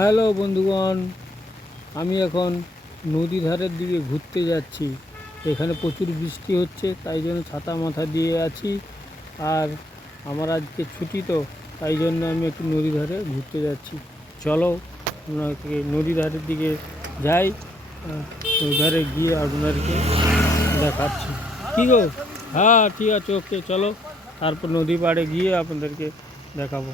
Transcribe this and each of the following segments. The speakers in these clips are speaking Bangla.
হ্যালো বন্ধুগণ, আমি এখন নদী ধারের দিকে ঘুরতে যাচ্ছি। এখানে প্রচুর বৃষ্টি হচ্ছে, তাই জন্য ছাতা মাথা দিয়ে আছি। আর আমার আজকে ছুটি, তো তাই জন্য আমি একটু নদী ধারে ঘুরতে যাচ্ছি। চলো আপনাকে নদী ধারের দিকে যাই, নদী ধারে গিয়ে আপনাদেরকে দেখাচ্ছি। কী গো? হ্যাঁ ঠিক আছে, ওকে চলো। তারপর নদী পাড়ে গিয়ে আপনাদেরকে দেখাবো।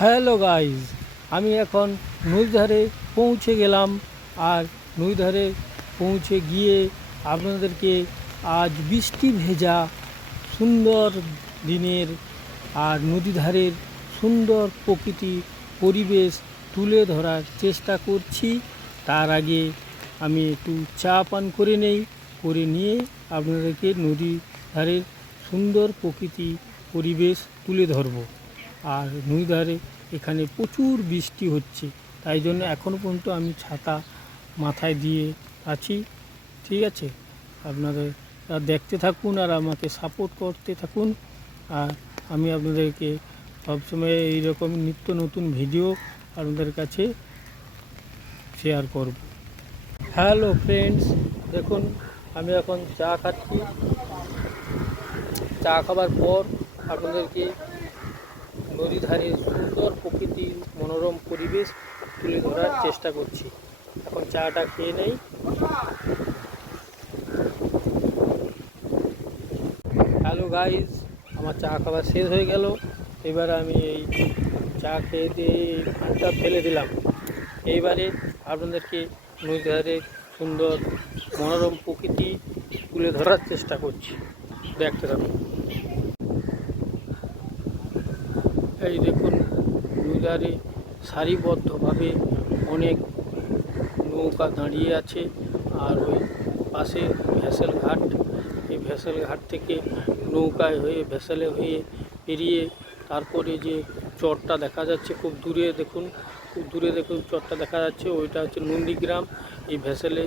হ্যালো গাইজ, আমি এখন নদী ধারে পৌঁছে গেলাম। আর নদী ধারে পৌঁছে গিয়ে আপনাদেরকে আজ বৃষ্টি ভেজা সুন্দর দিনের আর নদী ধারের সুন্দর প্রকৃতি পরিবেশ তুলে ধরার চেষ্টা করছি। তার আগে আমি একটু চা পান করে নেই, করে নিয়ে আপনাদেরকে নদী ধারের সুন্দর প্রকৃতি পরিবেশ তুলে ধরব। আর নদী ধারে এখানে প্রচুর বৃষ্টি হচ্ছে, তাই জন্য এখনও পর্যন্ত আমি ছাতা মাথায় দিয়ে আছি। ঠিক আছে, আপনাদের দেখতে থাকুন আর আমাকে সাপোর্ট করতে থাকুন। আর আমি আপনাদেরকে সবসময় এইরকম নিত্য নতুন ভিডিও আপনাদের কাছে শেয়ার করব। হ্যালো ফ্রেন্ডস, দেখুন আমি এখন চা খাচ্ছি। চা খাবার পর আপনাদেরকে নদী ধারে সুন্দর প্রকৃতির মনোরম পরিবেশ তুলে ধরার চেষ্টা করছি। এখন চাটা খেয়ে নেই। হ্যালো গাইজ, আমার চা খাবার শেষ হয়ে গেল। এবার আমি এই চা খেয়ে দিয়ে এই পানটা ফেলে দিলাম। এইবারে আপনাদেরকে নদী ধারে সুন্দর মনোরম প্রকৃতি তুলে ধরার চেষ্টা করছি, দেখতে থাকুন। এই দেখুন, নদী ধারে সারিবদ্ধভাবে অনেক নৌকা দাঁড়িয়ে আছে। আর ওই পাশে ভেসেল ঘাট, এই ভেসেল ঘাট থেকে নৌকায় হয়ে ভেসেলে হয়ে পেরিয়ে তারপরে যে চরটা দেখা যাচ্ছে খুব দূরে, দেখুন খুব দূরে দেখুন চরটা দেখা যাচ্ছে, ওইটা হচ্ছে নন্দীগ্রাম। এই ভেসেলে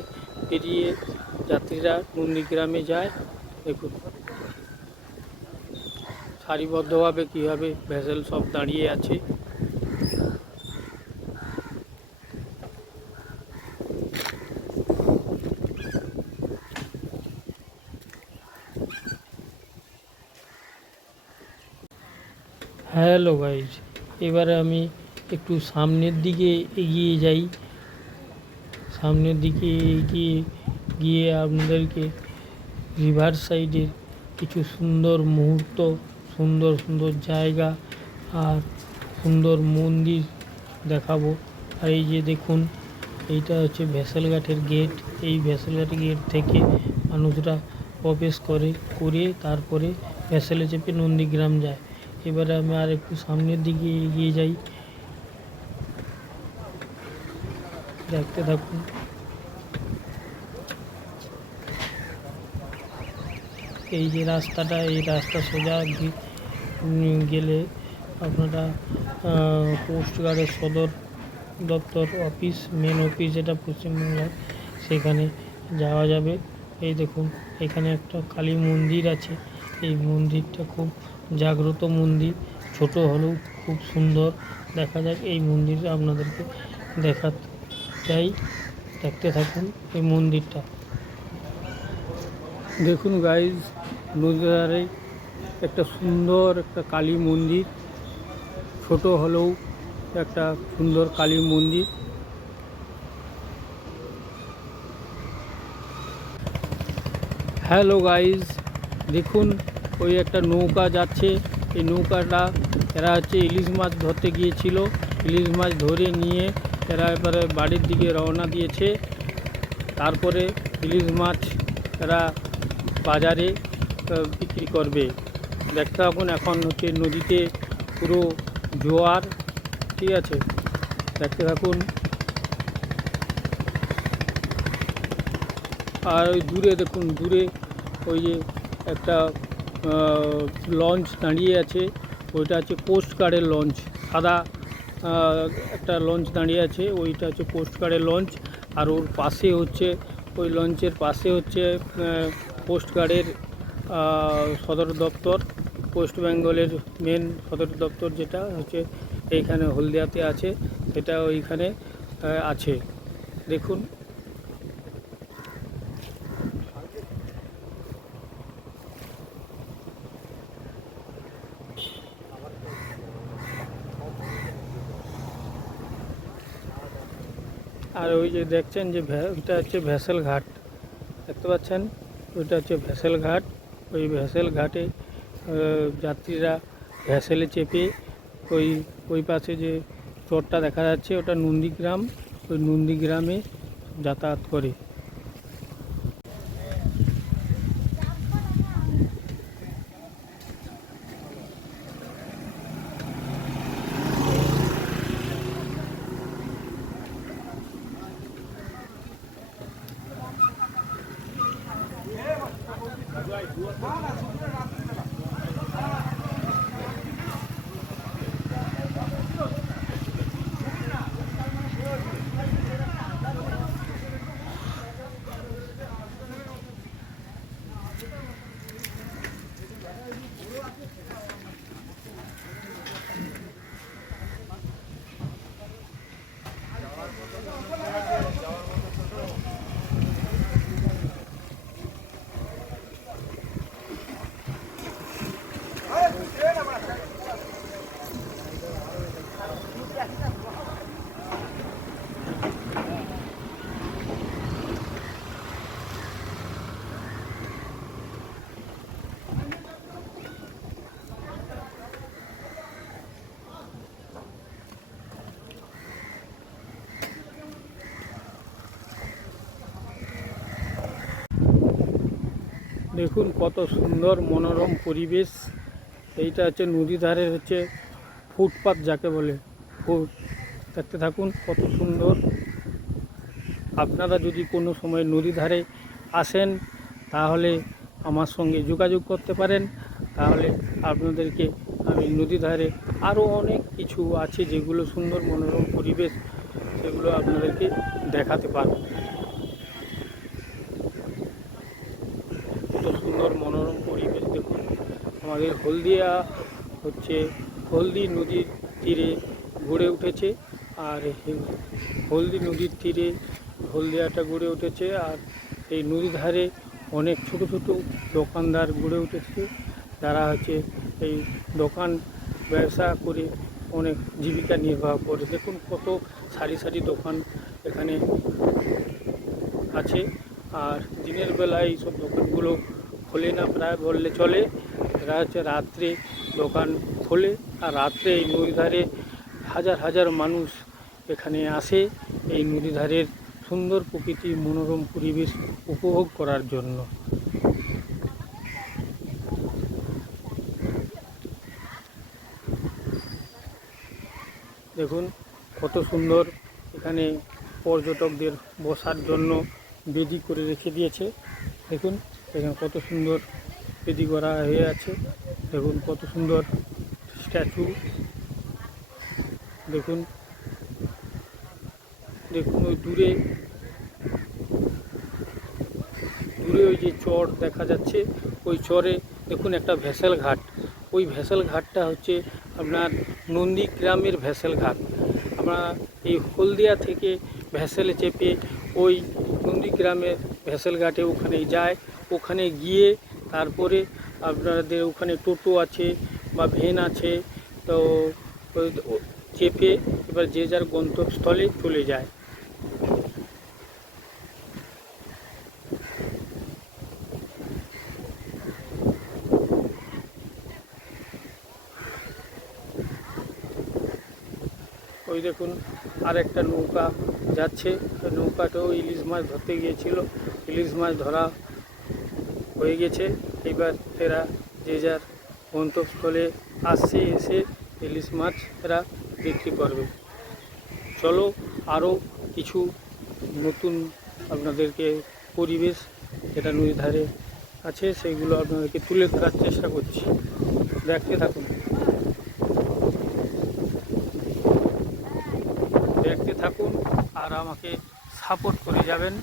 পেরিয়ে যাত্রীরা নন্দীগ্রামে যায়। দেখুন সারিবদ্ধভাবে কীভাবে ভেসেল সব দাঁড়িয়ে আছে। হ্যালো গাইজ, এবারে আমি একটু সামনের দিকে এগিয়ে যাই। সামনের দিকে এগিয়ে গিয়ে আপনাদেরকে রিভার সাইডের কিছু সুন্দর মুহূর্ত, সুন্দর সুন্দর জায়গা আর সুন্দর মন্দির দেখাবো। আর এই যে দেখুন, এইটা হচ্ছে ভেসেলঘাটের গেট। এই ভেসেলঘাটের গেট থেকে মানুষরা প্রবেশ করে তারপরে ভেসেলে চেপে নন্দীগ্রাম যায়। এবারে আমি আর একটু সামনের দিকে এগিয়ে যাই, দেখতে থাকুন। এই যে রাস্তাটা, এই রাস্তা সোজা গেলে আপনারা কোস্টগার্ডের সদর দপ্তর অফিস, মেন অফিস যেটা পশ্চিমবাংলার, সেখানে যাওয়া যাবে। এই দেখুন, এখানে একটা কালী মন্দির আছে। এই মন্দিরটা খুব জাগ্রত মন্দির, ছোট হলেও খুব সুন্দর। দেখা যাক এই মন্দির আপনাদেরকে দেখাতে চাই, দেখতে থাকুন এই মন্দিরটা। দেখুন গাইজ, নদীর ধারে একটা সুন্দর একটা কালী মন্দির, ছোট হলেও একটা সুন্দর কালী মন্দির। হ্যালো গাইজ, দেখুন ওই একটা নৌকা যাচ্ছে। এই নৌকাটা এরা হচ্ছে ইলিশ মাছ ধরতে গিয়েছিল। ইলিশ মাছ ধরে নিয়ে এরা এবারে বাড়ির দিকে রওনা দিয়েছে। তারপরে ইলিশ মাছ এরা বাজারে বিক্রি করবে। দেখতে থাকুন, এখন হচ্ছে নদীতে পুরো জোয়ার। ঠিক আছে, দেখতে থাকুন। আর ওই দূরে দেখুন, দূরে ওই যে একটা লঞ্চ দাঁড়িয়ে আছে, ওইটা হচ্ছে কোস্টগার্ডের লঞ্চ। সাদা একটা লঞ্চ দাঁড়িয়ে আছে, ওইটা হচ্ছে কোস্টগার্ডের লঞ্চ। আর ওর পাশে হচ্ছে, ওই লঞ্চের পাশে হচ্ছে কোস্টগার্ডের সদর দপ্তর। ওয়েস্ট বেঙ্গলের মেন সদর দপ্তর যেটা হচ্ছে এইখানে হলদিয়াতে আছে, সেটা ওইখানে আছে। দেখুন আর ওই যে দেখছেন যে ওইটা হচ্ছে ভেসেল ঘাট, দেখতে পাচ্ছেন, ওইটা হচ্ছে ভেসেল ঘাট। ওই ভেসেল ঘাটে যাত্রীরা ভেসেলে চেপে ওই ওই পাশে যে চরটা দেখা যাচ্ছে ওটা নন্দীগ্রাম, ওই নন্দীগ্রামে যাতায়াত করে। দেখুন কত সুন্দর মনোরম পরিবেশ। এইটা হচ্ছে নদী ধারের হচ্ছে ফুটপাত যাকে বলে, দেখতে থাকুন কত সুন্দর। আপনারা যদি কোনো সময় নদী ধারে আসেন তাহলে আমার সঙ্গে যোগাযোগ করতে পারেন, তাহলে আপনাদেরকে আমি নদী ধারে আরও অনেক কিছু আছে যেগুলো সুন্দর মনোরম পরিবেশ, সেগুলো আপনাদেরকে দেখাতে পারব। কত সুন্দর মনোরম পরিবেশ দেখুন। আমাদের হলদিয়া হচ্ছে হলদি নদীর তীরে গড়ে উঠেছে, আর হলদি নদীর তীরে হলদিয়াটা গড়ে উঠেছে। আর এই নদীর ধারে অনেক ছোট ছোট দোকানদার গড়ে উঠেছে, যারা হচ্ছে এই দোকান ব্যবসা করে অনেক জীবিকা নির্বাহ করে। দেখুন কত সারি সারি দোকান এখানে আছে। আর দিনের বেলায় এইসব দোকানগুলো খোলে না প্রায় বললে চলে, এরা হচ্ছে রাত্রে দোকান খোলে। আর রাত্রে এই নদী ধারে হাজার হাজার মানুষ এখানে আসে এই নদী ধারের সুন্দর প্রকৃতি মনোরম পরিবেশ উপভোগ করার জন্য। দেখুন কত সুন্দর এখানে পর্যটকদের বসার জন্য বেদি করে রেখে দিয়েছে। দেখুন এখানে কত সুন্দর বেদি করা হয়ে আছে। দেখুন কত সুন্দর স্ট্যাচু। দেখুন দেখুন ওই দূরে দূরে ওই যে চর দেখা যাচ্ছে, ওই চরে দেখুন একটা ভেসেল ঘাট। ওই ভেসেল ঘাটটা হচ্ছে আপনার নন্দীগ্রামের ভেসেল ঘাট। আমরা এই হলদিয়া থেকে ভেসেলে চেপে ওই নন্দীগ্রামের ভেসেল ঘাটে ওখানে যায়, ওখানে গিয়ে তারপরে আপনাদের ওখানে টোটো আছে বা ভ্যান আছে, তো চেপে এবার যে যার গন্তব্যস্থলে চলে যায়। ওই দেখুন আরেকটা নৌকা যাচ্ছে, নৌকাটাও ইলিশ মাছ ধরতে গিয়েছিল, ইলিশ মাছ ধরা হয়ে গেছে। এবার এরা যে যার গন্তব্যস্থলে আসছে, এসে ইলিশ মাছ এরা বিক্রি করবে। চলো আরও কিছু নতুন আপনাদেরকে পরিবেশ যেটা নদীর ধারে আছে সেইগুলো আপনাদেরকে তুলে ধরার চেষ্টা করছি, দেখতে থাকুন। দেখতে থাকুন আর আমাকে সাপোর্ট করে যাবেন।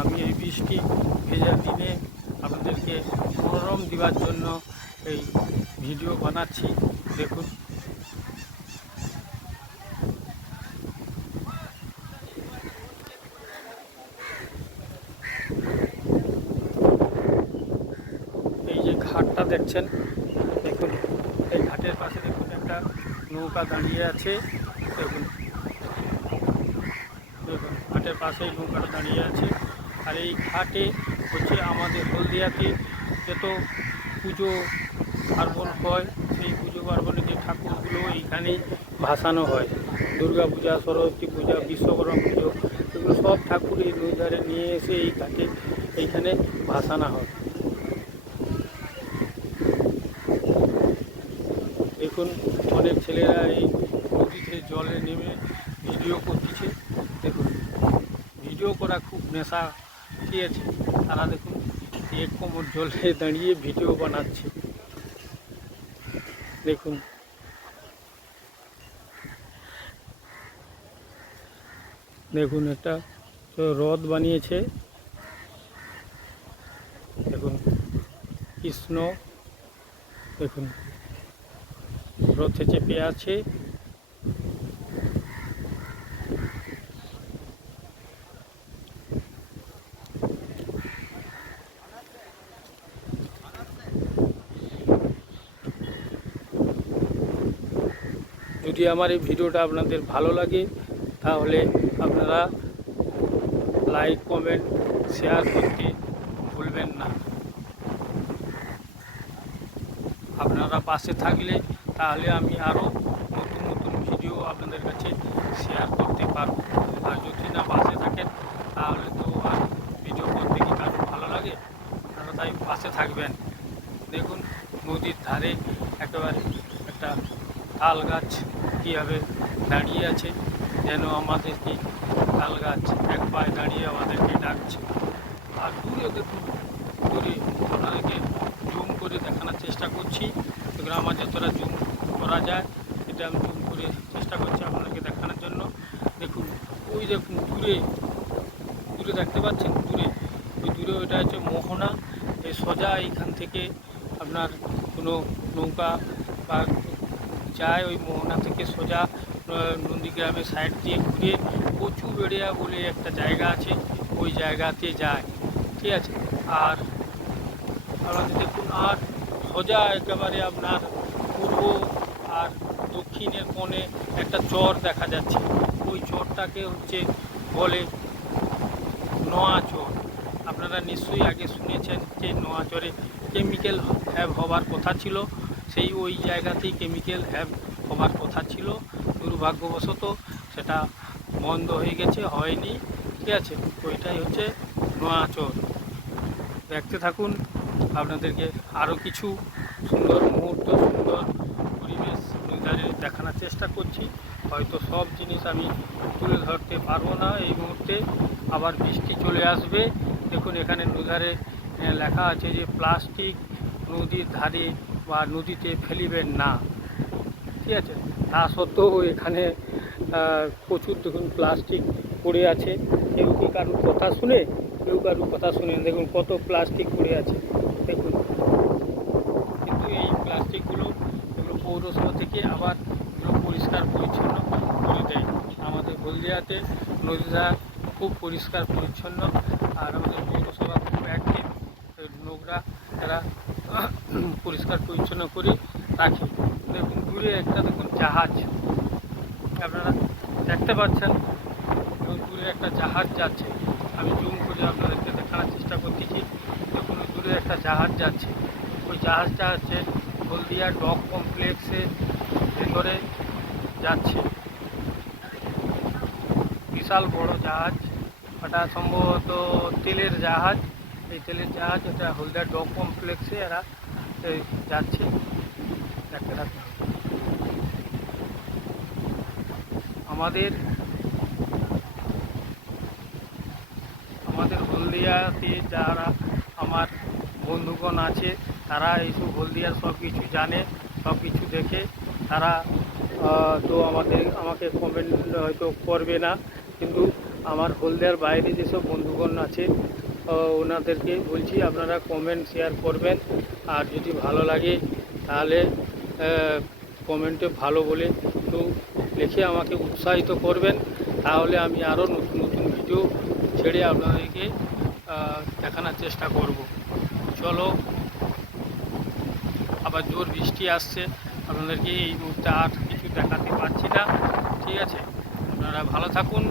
আমি এই বৃষ্টি ভেজা দিনে আপনাদেরকে মনোরম মনোরম দেওয়ার জন্য এই ভিডিও বানাচ্ছি। দেখুন এই যে ঘাটটা দেখছেন, দেখুন এই ঘাটের পাশে দেখুন একটা নৌকা দাঁড়িয়ে আছে। দেখুন দেখুন ঘাটের পাশেই নৌকাটা দাঁড়িয়ে আছে। আর এই ঘাটে হচ্ছে আমাদের হলদিয়াতে যত পুজো পার্বণ হয়, সেই পুজো পার্বণে যে ঠাকুরগুলো এইখানেই ভাসানো হয়। দুর্গা পূজা, সরস্বতী পূজা, বিশ্বকর্মা পুজো, এগুলো সব ঠাকুর এই নদী ধারে নিয়ে এসে এই ঘাটে এইখানে ভাসানো হয়। দেখুন অনেক ছেলেরা এই নদীতে জলে নেমে ভিডিও করতেছে। দেখুন ভিডিও করা খুব নেশা, ঠিক আছে। তারা দেখুন এক কোমর জলে দাঁড়িয়ে ভিডিও বানাচ্ছে। দেখুন দেখুন একটা হ্রদ বানিয়েছে। দেখুন কৃষ্ণ দেখুন রথে চেপে আছে। যদি আমার এই ভিডিওটা আপনাদের ভালো লাগে তাহলে আপনারা লাইক, কমেন্ট, শেয়ার করতে ভুলবেন না। আপনারা পাশে থাকলে তাহলে আমি আরও নতুন নতুন ভিডিও আপনাদের কাছে শেয়ার করতে পারবো। আর যদি না পাশে থাকেন তাহলে তো আর ভিডিও করতে কি কারো ভালো লাগে? আপনারা তাই পাশে থাকবেন। দেখুন নদীর ধারে একেবারে একটা তাল গাছ কীভাবে দাঁড়িয়ে আছে, যেন আমাদেরকে তাল গাছ এক পায়ে দাঁড়িয়ে আমাদেরকে ডাকছে। আর দূরে দেখুন, দূরে আপনাদেরকে জুম করে দেখানোর চেষ্টা করছি। এগুলো আমার যতটা জুম করা যায় এটা আমি জুম করে চেষ্টা করছি আপনাদেরকে দেখানোর জন্য। দেখুন ওই দেখুন দূরে দূরে দেখতে পাচ্ছেন, দূরে ওই দূরে ওইটা হচ্ছে মোহনা। এই সোজা এইখান থেকে আপনার কোনো নৌকা বা যায় ওই মোহনা থেকে সোজা নন্দীগ্রামের সাইড দিয়ে ঘুরে কচুবেড়িয়া বলে একটা জায়গা আছে, ওই জায়গাতে যায়, ঠিক আছে। আর আপনাদের দেখুন আর সোজা একেবারে আপনার পূর্ব আর দক্ষিণের কোণে একটা চর দেখা যাচ্ছে। ওই চরটাকে হচ্ছে বলে নোয়াচর। আপনারা নিশ্চয়ই আগে শুনেছেন যে নোয়াচরে কেমিক্যাল হ্যাব হওয়ার কথা ছিল, সেই ওই জায়গাতেই কেমিক্যাল হ্যাব হওয়ার কথা ছিল। দুর্ভাগ্যবশত সেটা বন্ধ হয়ে গেছে, হয়নি, ঠিক আছে। ওইটাই হচ্ছে নোয়াচর। দেখতে থাকুন, আপনাদেরকে আরও কিছু সুন্দর মুহূর্ত, সুন্দর পরিবেশ নদীধারে দেখানোর চেষ্টা করছি। হয়তো সব জিনিস আমি তুলে ধরতে পারবো না এই মুহূর্তে, আবার বৃষ্টি চলে আসবে। দেখুন এখানে নদীধারে লেখা আছে যে প্লাস্টিক নদীর ধারে বা নদীতে ফেলিবেন না, ঠিক আছে। তা সত্ত্বেও এখানে প্রচুর দেখুন প্লাস্টিক পড়ে আছে। কেউ কি কারুর কথা শুনে? কেউ কারুর কথা শুনে? দেখুন কত প্লাস্টিক পড়ে আছে দেখুন। কিন্তু এই প্লাস্টিকগুলো এগুলো পৌরসভা থেকে আবার এগুলো পরিষ্কার পরিচ্ছন্ন করে দেয়। আমাদের হলদিয়াতে নদীটা খুব পরিষ্কার পরিচ্ছন্ন, আর আমাদের পৌরসভা খুব অ্যাক্টিভ, নোংরা তারা পরিষ্কার পরিচ্ছন্ন করে রাখে। দেখুন দূরে একটা দেখুন জাহাজ, আপনারা দেখতে পাচ্ছেন দূরে একটা জাহাজ যাচ্ছে। আমি জুম করে আপনাদেরকে দেখানোর চেষ্টা করতেছি। দেখুন দূরে একটা জাহাজ যাচ্ছে। ওই জাহাজটা হচ্ছে হলদিয়া ডক কমপ্লেক্সের ভেতরে যাচ্ছে। বিশাল বড় জাহাজ, ওটা সম্ভবত তেলের জাহাজ। এই তেলের জাহাজ এটা হলদিয়া ডক কমপ্লেক্সে এরা যাচ্ছে। দেখতে থাকুন। আমাদের হলদিয়াতে যারা আমার বন্ধুগণ আছে তারা এইসব হলদিয়ার সব কিছু জানে, সব কিছু দেখে। তারা তো আমাকে কমেন্ট হয়তো করবে না, কিন্তু আমার হলদিয়ার বাইরে যেসব বন্ধুগণ আছে ওনাদেরকে বলছি আপনারা কমেন্ট শেয়ার করবেন, আর যদি ভালো লাগে তাহলে কমেন্টে ভালো বলে একটু লিখে আমাকে উৎসাহিত করবেন, তাহলে আমি আরও নতুন নতুন ভিডিও ছেড়ে আপনাদেরকে দেখানোর চেষ্টা করব। চলো, আবার জোর বৃষ্টি আসছে, আপনাদেরকে এই মুহূর্তে আর কিছু দেখাতে পারছি না। ঠিক আছে, আপনারা ভালো থাকুন,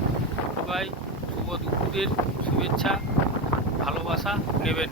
সবাই শুভ দুপুরের শুভেচ্ছা ভালোবাসা নেবেন।